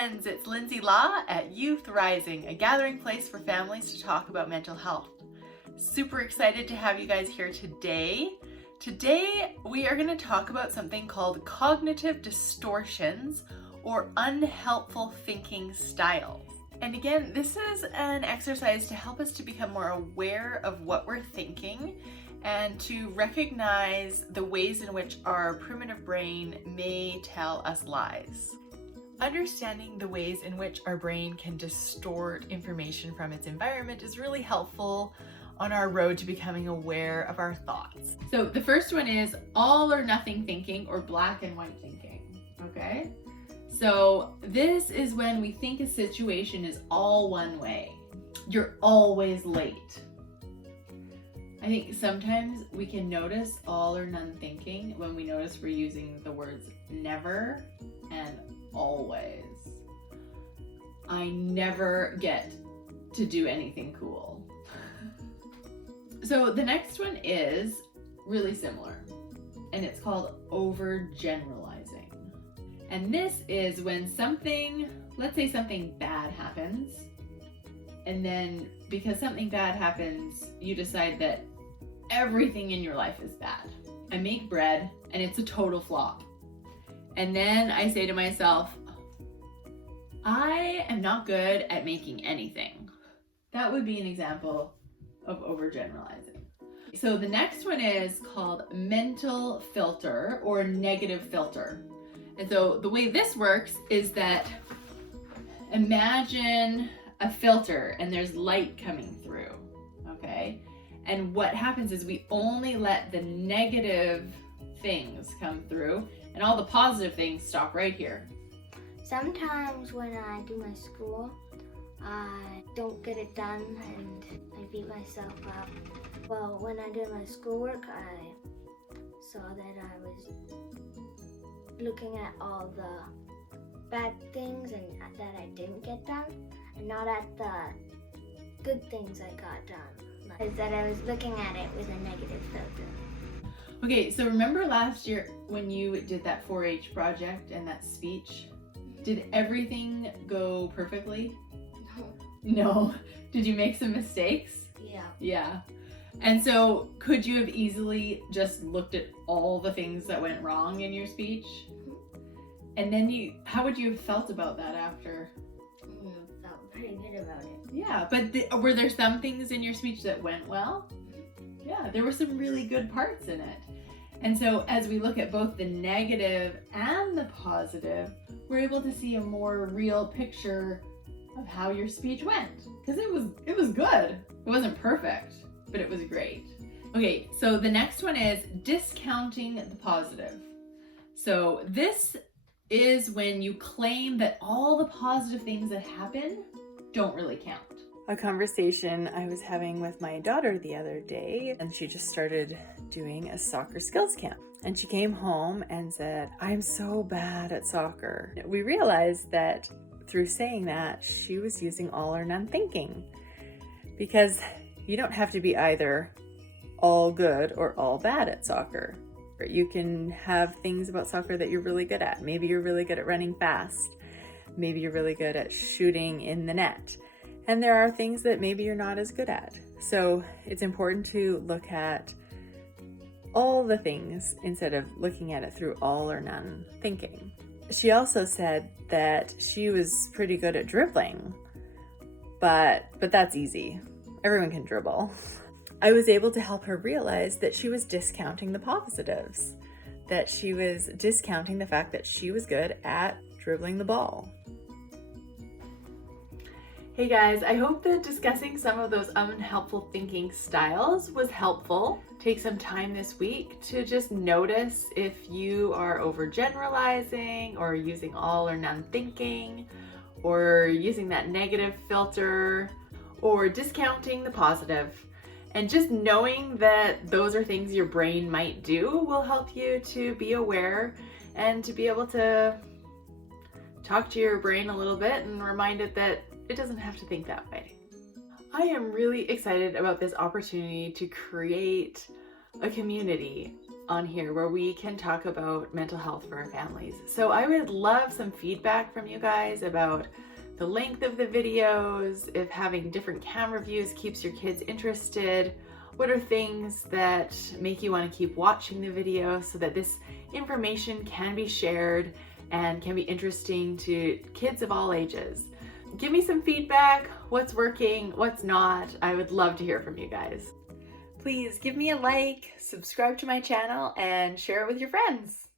friends, it's Lindsay Law at Youth Rising, a gathering place for families to talk about mental health. Super excited to have you guys here today. Today we are going to talk about something called cognitive distortions or unhelpful thinking styles. And again, this is an exercise to help us to become more aware of what we're thinking and to recognize the ways in which our primitive brain may tell us lies. Understanding the ways in which our brain can distort information from its environment is really helpful on our road to becoming aware of our thoughts. So the first one is all or nothing thinking or black and white thinking, okay? So this is when we think a situation is all one way. You're always late. I think sometimes we can notice all or none thinking when we notice we're using the words never and always. I never get to do anything cool. So the next one is really similar, and it's called overgeneralizing. And this is when something, let's say something bad happens, and then because something bad happens, you decide that everything in your life is bad. I make bread and it's a total flop. And then I say to myself, I am not good at making anything. That would be an example of overgeneralizing. So the next one is called mental filter or negative filter. And so the way this works is that imagine a filter and there's light coming through, okay? And what happens is we only let the negative things come through and all the positive things stop right here. Sometimes when I do my school, I don't get it done and I beat myself up. Well, when I did my schoolwork, I saw that I was looking at all the bad things and that I didn't get done, and not at the good things I got done. Like that I was looking at it with a negative filter. Okay, so remember last year when you did that 4-H project and that speech? Did everything go perfectly? No. Did you make some mistakes? Yeah. Yeah. And so could you have easily just looked at all the things that went wrong in your speech? And then how would you have felt about that after? Felt pretty good about it. Yeah, but were there some things in your speech that went well? Yeah, there were some really good parts in it. And so as we look at both the negative and the positive, we're able to see a more real picture of how your speech went. Because it was good. It wasn't perfect, but it was great. Okay, so the next one is discounting the positive. So this is when you claim that all the positive things that happen don't really count. A conversation I was having with my daughter the other day, and she just started doing a soccer skills camp. And she came home and said, I'm so bad at soccer. We realized that through saying that, she was using all or none thinking. Because you don't have to be either all good or all bad at soccer. You can have things about soccer that you're really good at. Maybe you're really good at running fast. Maybe you're really good at shooting in the net. And there are things that maybe you're not as good at. So it's important to look at all the things instead of looking at it through all or none thinking. She also said that she was pretty good at dribbling, but that's easy. Everyone can dribble. I was able to help her realize that she was discounting the positives, that she was discounting the fact that she was good at dribbling the ball. Hey guys, I hope that discussing some of those unhelpful thinking styles was helpful. Take some time this week to just notice if you are overgeneralizing or using all or none thinking or using that negative filter or discounting the positive. And just knowing that those are things your brain might do will help you to be aware and to be able to talk to your brain a little bit and remind it that it doesn't have to think that way. I am really excited about this opportunity to create a community on here where we can talk about mental health for our families. So I would love some feedback from you guys about the length of the videos, if having different camera views keeps your kids interested. What are things that make you want to keep watching the video so that this information can be shared and can be interesting to kids of all ages? Give me some feedback. What's working? What's not? I would love to hear from you guys. Please give me a like, subscribe to my channel, and share it with your friends.